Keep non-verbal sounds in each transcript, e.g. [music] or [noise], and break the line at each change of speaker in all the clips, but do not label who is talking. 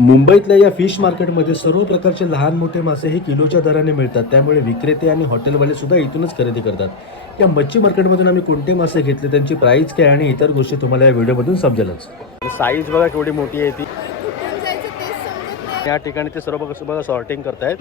मुंबईतल्या या फिश मार्केटमध्ये सर्व प्रकारचे लहान मोठे मासे हे किलोच्या दराने मिळतात. त्यामुळे विक्रेते आणि हॉटेलवाले सुद्धा इथूनच खरेदी करतात. या मच्छी मार्केटमधून आम्ही कोणते मासे घेतले त्यांची प्राइस काय आणि इतर गोष्टी तुम्हाला या व्हिडिओमधून समजेलच. साईज बघा केवढी मोठी आहे ती. या ठिकाणी ते सर्व बघा बघा सॉर्टिंग करतायत.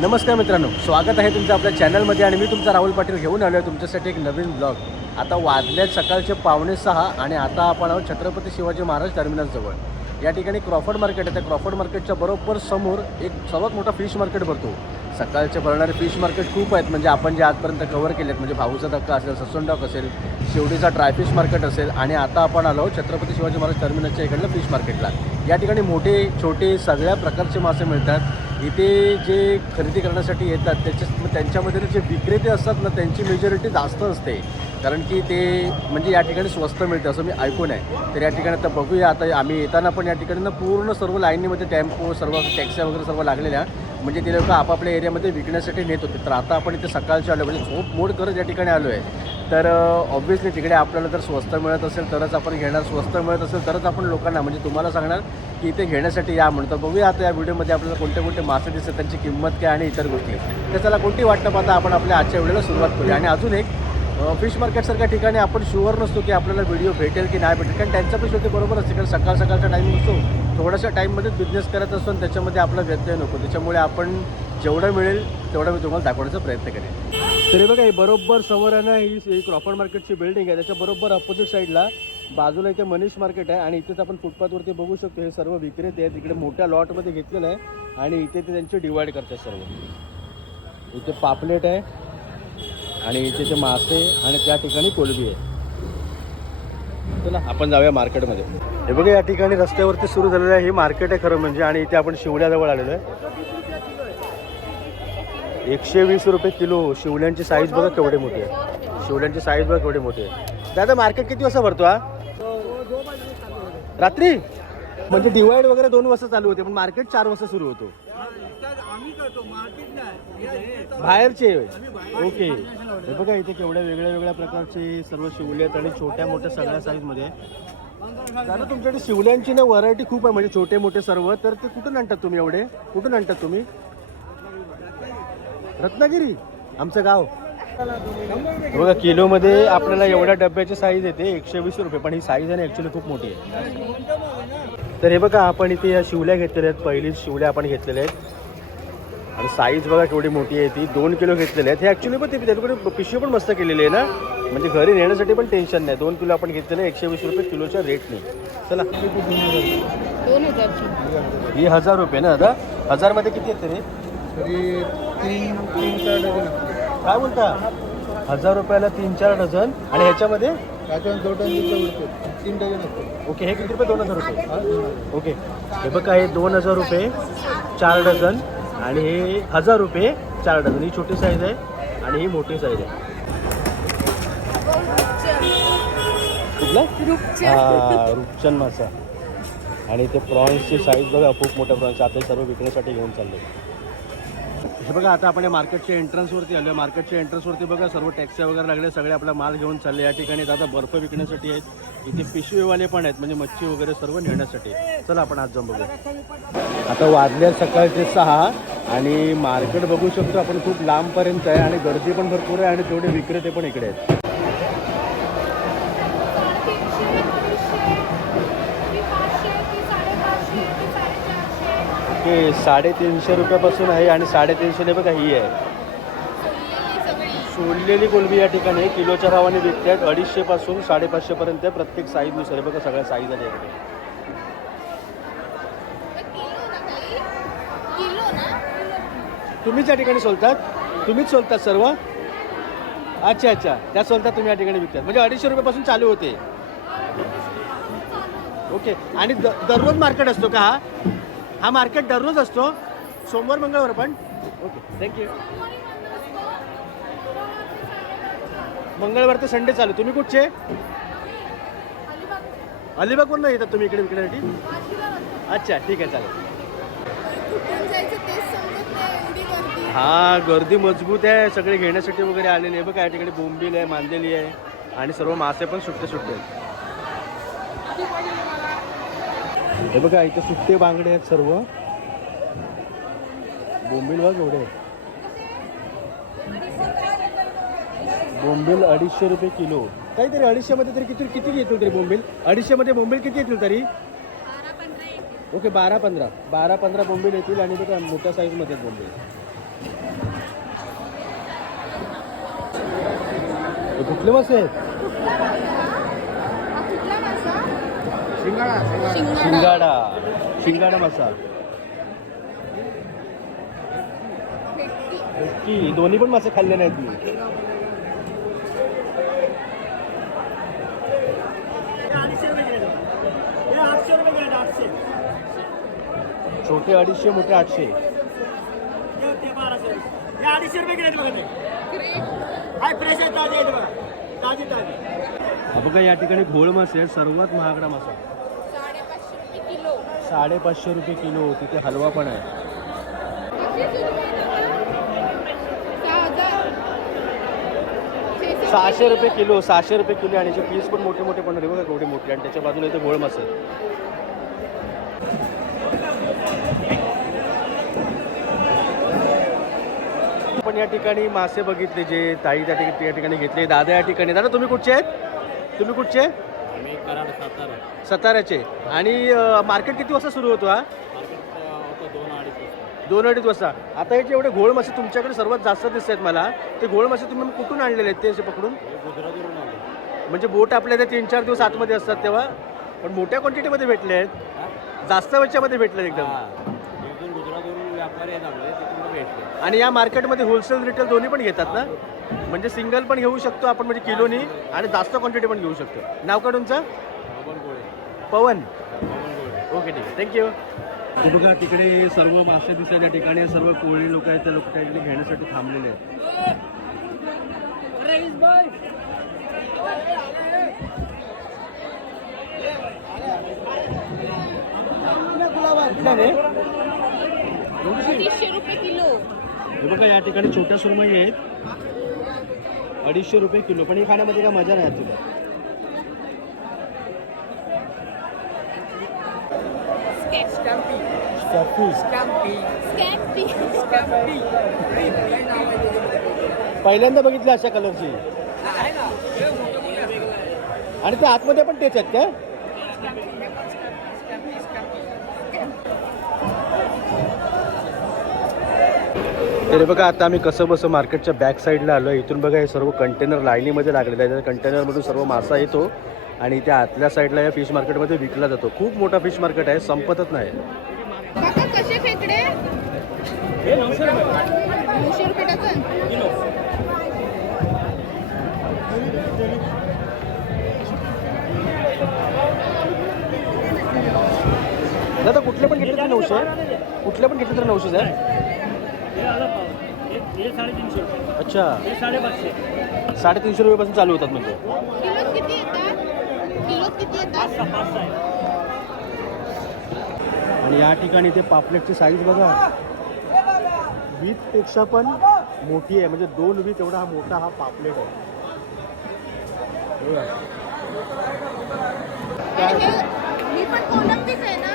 नमस्कार मित्रांनो स्वागत आहे तुमचं आपल्या चॅनलमध्ये आणि मी तुमचा राहुल पाटील घेऊन आलो आहे तुमच्यासाठी एक नवीन ब्लॉग आता वाजल्यात सकाळचे पावणे सहा आणि आता आपण आहोत छत्रपती शिवाजी महाराज टर्मिनलजवळ या ठिकाणी क्रॉफर्ड मार्केट आहे त्या क्रॉफर्ड मार्केटच्या बरोबर समोर एक सर्वात मोठा फिश मार्केट भरतो. सकाळचे भरणारे फिश मार्केट खूप आहेत. म्हणजे आपण जे आजपर्यंत कव्हर आहेत म्हणजे भाऊचा धक्का असेल ससुंडॉक असेल शिवडीचा ड्रायफिश मार्केट असेल आणि आता आपण आलो छत्रपती शिवाजी महाराज टर्मिनलच्या इकडलं फिश मार्केटला या ठिकाणी मोठे छोटे सगळ्या प्रकारचे मासे मिळतात. इथे जे खरेदी करण्यासाठी येतात त्याच्या त्यांच्यामध्ये जे विक्रेते असतात ना त्यांची मेजॉरिटी जास्त असते. कारण की ते म्हणजे या ठिकाणी स्वस्त मिळते असं मी ऐकून आहे. तर या ठिकाणी आता बघूया आता आम्ही येताना पण या ठिकाणी ना पूर्ण सर्व लाईनीमध्ये टेम्पो सर्व टॅक्स्या वगैरे सर्व लागलेल्या. म्हणजे ते लोक आपापल्या एरियामध्ये विकण्यासाठी नेत होते. तर आता आपण इथे सकाळचे आलो म्हणजे झोप मोड करत या ठिकाणी आलो आहे तर ऑब्व्हियसली तिकडे आपल्याला जर स्वस्त मिळत असेल तरच आपण घेणार. स्वस्त मिळत असेल तरच आपण लोकांना म्हणजे तुम्हाला सांगणार की इथे घेण्यासाठी या म्हणतो. बघूया आता या व्हिडिओमध्ये आपल्याला कोणते कोणते मासे दिसतात त्यांची किंमत काय आणि इतर गोष्टी. तर त्याला कोणती वाटतं पाहता आपण आपल्या आजच्या व्हिडिओला सुरुवात करूया. आणि अजून एक फिश मार्केटसारख्या ठिकाणी आपण शुअर नसतो की आपल्याला व्हिडिओ भेटेल की नाही भेटेल. कारण त्यांचा पण शेवटी बरोबर असते. कारण सकाळ सकाळचा टाईम असतो थोड्याशा टाईममध्येच बिझनेस करत असतो आणि त्याच्यामध्ये आपला व्यत्यय नको. त्याच्यामुळे आपण जेवढं मिळेल तेवढं मी तुम्हाला दाखवण्याचा प्रयत्न करेन. तरी बघा ही बरोबर समोर आहे ना ही ही क्रॉफर्ड मार्केटची बिल्डिंग आहे. त्याच्या बरोबर अपोजिट साईडला बाजूला इथे मनीष मार्केट आहे आणि इथेच आपण फुटपाथवरती बघू शकतो. हे सर्व विक्रेते आहेत. इकडे मोठ्या लॉटमध्ये घेतलेलं आहे आणि इथे ते त्यांचे डिवाईड करतात सर्व. इथे पापलेट आहे आणि इथे ते मासे आणि त्या ठिकाणी कोलबी आहे. चला आपण जाऊया मार्केटमध्ये हे बघा या ठिकाणी रस्त्यावरती सुरू झालेलं आहे. हे मार्केट आहे खरं म्हणजे आणि इथे आपण शिवड्याजवळ आलेलो आहे. एकशे वीस रुपये किलो शिवल्यांची साईज बघा केवढे मोठी आहे. शिवल्यांची साईज बघा केवढी मोठी आहे. दादा मार्केट किती वाजता भरतो हा? रात्री? म्हणजे डिवाइड वगैरे दोन वाजता चालू होते पण मार्केट चार वाजता सुरू होतो. बाहेरचे. ओके. हे बघा इथे केवढ्या वेगळ्या वेगळ्या प्रकारचे सर्व शिवले आहेत आणि छोट्या मोठ्या सगळ्या साईजमध्ये दादा तुमच्याकडे शिवल्यांची ना व्हरायटी खूप आहे म्हणजे छोटे मोठे सर्व तर ते कुठून आणतात तुम्ही एवढे? कुठून आणतात तुम्ही? रत्नागिरी आमचं गाव. बघा किलोमध्ये आपल्याला एवढ्या डब्याची साईज येते एकशे वीस रुपये. पण ही साईज आहे ना ॲक्च्युली खूप मोठी आहे. तर हे बघा आपण इथे या शिवल्या घेतलेल्या आहेत. पहिलीच शिवल्या आपण घेतलेल्या आहेत. आणि साईज बघा केवढी मोठी आहे ती. दोन किलो घेतलेले आहेत. हे ॲक्च्युली पण ते त्याच्याकडे पिशवी पण मस्त केलेली आहे ना. म्हणजे घरी नेण्यासाठी पण टेन्शन नाही. दोन किलो आपण घेतलेले एकशे वीस रुपये किलोच्या रेटने चला. ही हजार रुपये ना दादा? हजारमध्ये किती येते रे?
तरी तीन तीन चार डझन
काय बोलता? हजार रुपयाला तीन चार डझन? आणि ह्याच्यामध्ये?
त्याच्यावर दोन डझन उडतो तीन डझन असतो
ओके हे किती रुपये? दोन हजार रुपये. ओके. हे बघा हे दोन हजार रुपये चार डझन आणि हे हजार रुपये चार डझन. ही छोटी साईज आहे आणि ही मोठी साईज आहे. कुठला? हा रुपचन मासा. आणि ते प्रॉन्सची साईज बघा खूप मोठ्या प्रॉन्स आता सर्व विकण्यासाठी घेऊन चालले हे बघा आता आपण या मार्केटच्या एंट्रन्सवरती आलो आहे मार्केटच्या एंट्रन्सवरती बघा सर्व टॅक्स्या वगैरे लागले सगळे आपला माल घेऊन चालले. या ठिकाणी दादा बर्फ विकण्यासाठी आहेत. इथे पिशवीवाले पण आहेत म्हणजे मच्छी वगैरे सर्व नेण्यासाठी. चला आपण आज जाऊन बघूया. आता वाजल्या सकाळचे सहा आणि मार्केट बघू शकतो आपण खूप लांबपर्यंत आहे आणि गर्दी पण भरपूर आहे आणि तेवढे विक्रेते पण इकडे आहेत. ओके साडेतीनशे रुपयापासून आहे आणि साडेतीनशेने बघा ही आहे. सोडलेली कोलबी या ठिकाणी किलोच्या भावाने विकते आहेत. अडीचशेपासून साडेपाचशेपर्यंत आहे. प्रत्येक साईजनुसार आहे. बघा सगळ्या साईज आहे इकडे. तुम्हीच या ठिकाणी सोलतात? तुम्हीच सोलतात सर्व? अच्छा अच्छा. त्या सोलतात तुम्ही या ठिकाणी विकतात. म्हणजे अडीचशे रुपयापासून चालू होते. ओके. आणि द दररोज मार्केट असतो का हा? हा मार्केट दररोज असतो. सोमवार मंगळवार पण. ओके थँक्यू मंगळवार ते संडे चालू. तुम्ही कुठचे? अलिबागवरून येतात तुम्ही इकडे विकण्यासाठी अच्छा ठीक आहे चालेल.
नाही
हा गर्दी मजबूत आहे. सगळे घेण्यासाठी वगैरे आलेले आहे. बघा या ठिकाणी बोंबील आहे मांदेली आहे. आणि सर्व मासे पण सुट्टे सुट्टे आहेत. हे बघा इथे सुट्टे बांगडे आहेत सर्व. बोंबील बघ एवढे. आहेत. बोंबील अडीचशे रुपये किलो. काहीतरी अडीचशे मध्ये तरी किती किती येतील तरी बोंबील? अडीचशे मध्ये बोंबील किती येतील तरी? ओके बारा पंधरा. बारा पंधरा बोंबील येतील आणि बघा मोठ्या साईजमध्ये बोंबील. कुठले मस्त आहेत?
शिंगाडा. शिंगाडा
शिंगाडा मासा. की दोन्ही पण मासे खाल्ले नाहीत मी. छोटे अडीचशे मोठे आठशे.
अडीचशे रुपये किलो बघा आहेत बघा
या ठिकाणी घोळ मासे आहेत. सर्वात महागडा मासा.
साडेपाचशे रुपये किलो
तिथे हलवा पण आहे. सहाशे रुपये किलो सहाशे रुपये किलो आणि याचे पीस पण मोठे मोठे पण आहे बघा एवढे मोठे आणि त्याच्या बाजूला इथे गोळ मासे पण या ठिकाणी मासे बघितले जे ताई त्या ठिकाणी या ठिकाणी घेतले. दादा या ठिकाणी. दादा तुम्ही कुठचे आहेत? तुम्ही कुठचे?
आम्ही कराड सातारा.
साताऱ्याचे. आणि मार्केट किती वाजता सुरू होतो हा?
होतं दोन अडीच
दोन अडीच वाजता. आता हे जे एवढे घोळ मासे तुमच्याकडे सर्वात जास्त दिसत आहेत मला ते घोळ मासे तुम्ही कुठून आणलेले आहेत ते असे पकडून?
गुजरातवरून आले
म्हणजे बोट आपल्या इथे तीन चार दिवस आतमध्ये असतात तेव्हा पण मोठ्या क्वांटिटीमध्ये भेटले आहेत. जास्त वेळच्यामध्ये भेटले एकदम.
इथून भेटले.
आणि या मार्केटमध्ये होलसेल रिटेल दोन्ही पण घेतात ना? म्हणजे सिंगल पण घेऊ शकतो आपण म्हणजे किलोनी आणि जास्त क्वांटिटी पण घेऊ शकतो. नाव का तुमचं?
गोळे.
पवन.
गोळे.
ओके ठीक आहे. थँक्यू ते बघा तिकडे सर्व मासे दिसतात त्या ठिकाणी सर्व कोळी लोक आहेत त्या लोक त्या ठिकाणी घेण्यासाठी थांबलेले आहेत?
अडीचशे रुपये किलो.
हे बघा या ठिकाणी छोट्या सुरमई आहेत. अडीचशे रुपये किलो. पण हे खाण्यामध्ये काय मजा नाही तुला पहिल्यांदा बघितलं अशा कलरची आणि ते आतमध्ये पण तेच आहेत काय तर बघा आता आम्ही कसं बसं मार्केटच्या बॅक साईडला आलो इथून बघा हे सर्व कंटेनर लाईनीमध्ये लागलेले आहेत. कंटेनरमधून सर्व मासा येतो आणि त्या आतल्या साईडला या फिश मार्केटमध्ये विकला जातो. खूप मोठा फिश मार्केट आहे संपतच नाही.
नऊशे
दादा कुठले पण घेतले तरी नऊशे. कुठले पण घेतले तरी नऊशेच आहे अच्छा. साडेतीनशे रुपयापासून चालू होतात म्हणजे? आणि या ठिकाणी ते पापलेटची साईज बघा. वीजपेक्षा पण मोठी आहे. म्हणजे दोन वीज एवढा हा मोठा हा पापलेट आहे.
हे ही पण कोलंबीच आहे ना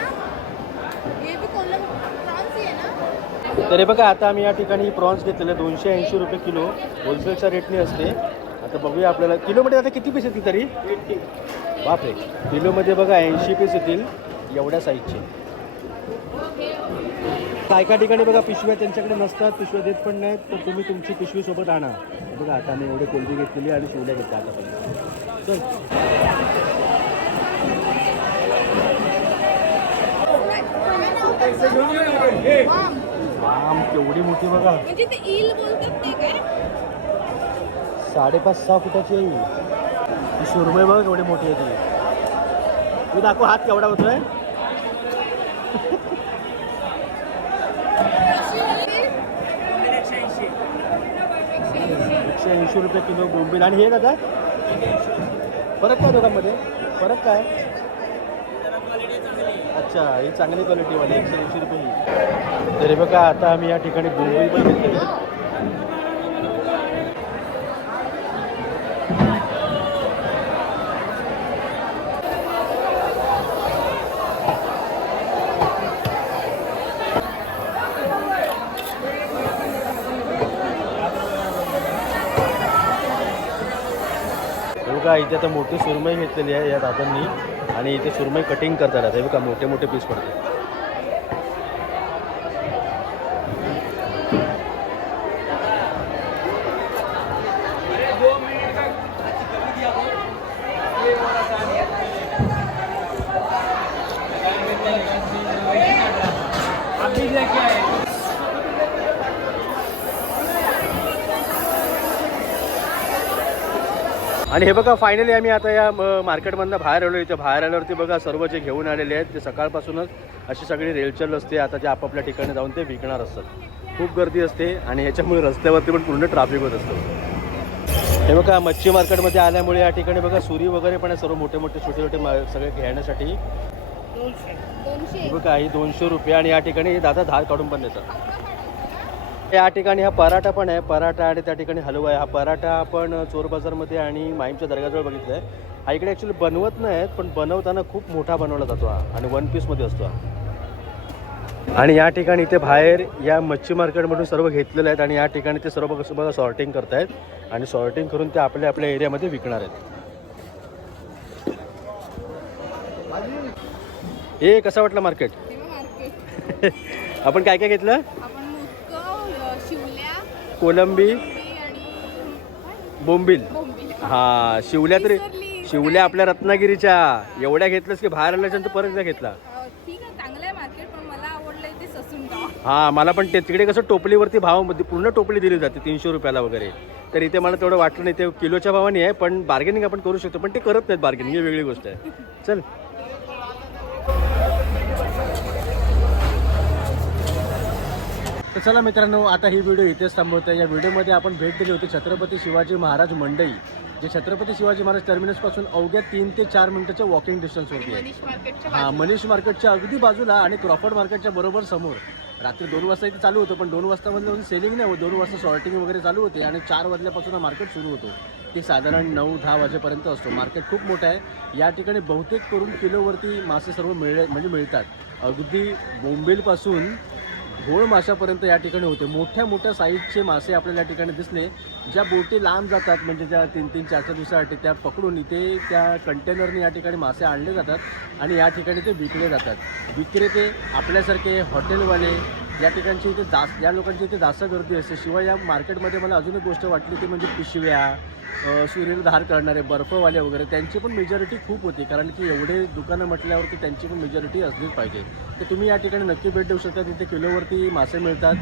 हे बी कोलंब प्रॉन्स आहे ना
तरी बघा आता आम्ही या ठिकाणी प्रॉन्स घेतलेले दोनशे ऐंशी रुपये किलो. होलसेलच्या रेटने असते. आता बघूया आपल्याला. किलोमध्ये आता किती पीस येतील तरी? बापरे. किलोमध्ये बघा ऐंशी पीस येतील एवढ्या साईजचे काय काय ठिकाणी बघा पिशव्या त्यांच्याकडे नसतात पिशव्या देत पण नाहीत तर तुम्ही तुमची पिशवी सोबत आणा. बघा आता आम्ही एवढे कोलबी घेतलेली आणि शिवल्या घेतल्या आतापर्यंत चल.
वाम.
वाम केवढी मोठी बघा.
म्हणजे ते ईल बोलतात ते काय?
साडेपाच सहा फुटाची आहे सुरमई बघ एवढी मोठी आहे ती. तू दाखव हात केवढा होतोय. एकशे ऐंशी रुपये किलो बोंबील. आणि हे दादा? फरक काय दोघांमध्ये फरक काय? अच्छा ही चांगली क्वालिटीवाली एकशे ऐंशी रुपये तरी बघा आता आम्ही या ठिकाणी बोंबील पण घेतलेले बघा इथे आता मोठी सुरमई घेतलेली आहे या दादांनी. आणि इथे सुरमई कटिंग करतात हे बघा मोठे मोठे पीस पडते आणि हे बघा फायनली आम्ही आता या मार्केटमधनं बाहेर आलो. इथे बाहेर आल्यावरती बघा सर्व जे घेऊन आलेले आहेत ते सकाळपासूनच अशी सगळी रेलचल असते. आता जे आपापल्या ठिकाणी जाऊन ते विकणार असतात. खूप गर्दी असते आणि ह्याच्यामुळे रस्त्यावरती पण पूर्ण ट्रॅफिक होत असतं. हे बघा मच्छी मार्केटमध्ये आल्यामुळे या ठिकाणी बघा सुरी वगैरे पण आहे सर्व मोठे मोठे छोटे छोटे मा- सगळे घेण्यासाठी. बघा ही दोनशे रुपये आणि या ठिकाणी दादा धार काढून पण देतात. या ठिकाणी हा पराठा पण आहे. पराठा आणि त्या ठिकाणी हलवा आहे. हा पराठा आपण चोर बाजारमध्ये आणि माईमच्या दर्गाजवळ बघितला आहे हा इकडे ॲक्च्युली बनवत नाहीत पण बनवताना खूप मोठा बनवला जातो हा आणि वन पीसमध्ये असतो हा. आणि या ठिकाणी इथे बाहेर या मच्छी मार्केटमधून सर्व घेतलेले आहेत आणि या ठिकाणी ते सर्व कसं बघा सॉर्टिंग करतायत आणि सॉर्टिंग करून ते आपल्या आपल्या एरियामध्ये विकणार आहेत. हे कसं वाटलं मार्केट. [laughs] आपण काय काय घेतलं? कोलंबी बोंबील. हा शिवल्या तरी. शिवल्या आपल्या रत्नागिरीच्या. एवढ्या घेतल्यास की बाहेर आल्याच्यानंतर परत एकदा घेतला.
गाव
हा मला पण ते तिकडे कसं टोपलीवरती भाव पूर्ण टोपली दिली जाते तीनशे रुपयाला वगैरे. तर इथे मला तेवढं वाटलं नाही ते किलोच्या भावाने आहे पण बार्गेनिंग आपण करू शकतो पण ते करत नाहीत बार्गेनिंग ही वेगळी गोष्ट आहे. चल. तर चला मित्रांनो आता ही व्हिडिओ इथेच थांबवतो. या व्हिडिओमध्ये आपण भेट दिली होती छत्रपती शिवाजी महाराज मंडई जे छत्रपती शिवाजी महाराज टर्मिनसपासून अवघ्या तीन ते चार मिनिटाच्या वॉकिंग डिस्टन्सवरती हा मनीष मार्केटच्या अगदी बाजूला आणि क्रॉफर्ड मार्केटच्या बरोबर समोर. रात्री दोन वाजता इथे चालू होतं पण दोन वाजता मधलं सेलिंग नाही होत. दोन वाजता सॉर्टिंग वगैरे चालू होते आणि चार वाजल्यापासून हा मार्केट सुरू होतो. ते साधारण नऊ दहा वाजेपर्यंत असतो. मार्केट खूप मोठं आहे. या ठिकाणी बहुतेक करून किलोवरती मासे सर्व मिळ म्हणजे मिळतात. अगदी बोंबीलपासून घोळ माशापर्यंत या ठिकाणी होते. मोठ्या मोठ्या साईजचे मासे आपल्याला या ठिकाणी दिसले. ज्या बोटी लांब जातात म्हणजे ज्या तीन तीन चार चार दिवसासाठी त्या पकडून इथे त्या कंटेनरने या ठिकाणी मासे आणले जातात आणि या ठिकाणी ते विकले जातात. विक्रेते आपल्यासारखे हॉटेलवाले या ठिकाणची इथे जास्त या लोकांची इथे जास्त गर्दी असते. शिवाय या मार्केटमध्ये मला अजून एक गोष्ट वाटली ती म्हणजे पिशव्या अ, धार करणारे बर्फवाले वगैरे त्यांची पण मेजॉरिटी खूप होती. कारण की एवढे दुकानं म्हटल्यावरती त्यांची पण मेजॉरिटी असलीच पाहिजे. तर तुम्ही या ठिकाणी नक्की भेट देऊ शकता. तिथे किलोवरती मासे मिळतात.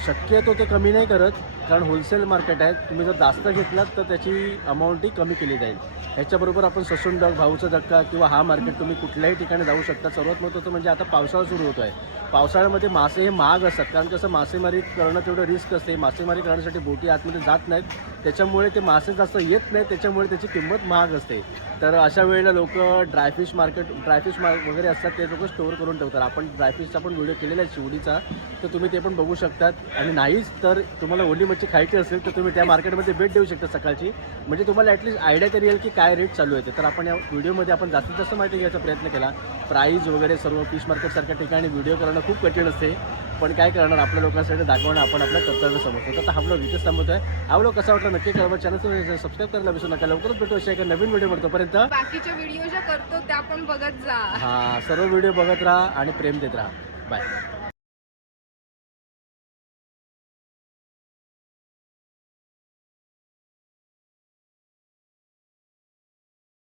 शक्यतो ते कमी नाही करत. कारण होलसेल मार्केट आहे. तुम्ही जर जास्त घेतलात तर त्याची अमाऊंटही कमी केली जाईल. ह्याच्याबरोबर आपण ससून डग भाऊचा धक्का किंवा हा मार्केट तुम्ही कुठल्याही ठिकाणी जाऊ शकता. सर्वात महत्त्वाचं म्हणजे आता पावसाळा सुरू होतो आहे पावसाळ्यामध्ये मासे हे महाग असतात. कारण कसं मासेमारी करणं तेवढं रिस्क असते. मासेमारी करण्यासाठी बोटी आतमध्ये जात नाहीत. त्याच्यामुळे ते मासे जास्त येत नाहीत. त्याच्यामुळे त्याची किंमत महाग असते. तर अशा वेळेला लोक ड्रायफिश मार्केट ड्रायफिश मार वगैरे असतात ते लोक स्टोअर करून ठेवतात. आपण ड्रायफिशचा पण व्हिडिओ केलेला आहे शिवडीचा. तर तुम्ही ते पण बघू शकतात. आणि नाहीच तर तुम्हाला ओली मच्छी खायची असेल तर तुम्ही त्या मार्केटमध्ये भेट देऊ शकता सकाळची. म्हणजे तुम्हाला ॲटलीस्ट आयडिया तरी येईल की काय रेट चालू आहे ते. तर आपण या व्हिडिओमध्ये आपण जास्तीत जास्त माहिती घ्यायचा प्रयत्न केला. प्राईज वगैरे सर्व फिश मार्केटसारख्या ठिकाणी व्हिडिओ करणं खूप कठीण असते. पण काय करणार आपल्या लोकांसाठी दाखवणं आपण आपलं कर्तव्य समजतो. तर हा ब्लॉग इथेच थांबवतोय. हा ब्लॉग कसा वाटला नक्की कळवा. चॅनल सबस्क्राईब करायला विसरू नका. लवकरच भेटू अशा एका नवीन व्हिडिओ तोपर्यंत
बाकीच्या व्हिडिओ ज्या करतो त्या पण बघत जा.
हा सर्व व्हिडिओ बघत राहा आणि प्रेम देत राहा. बाय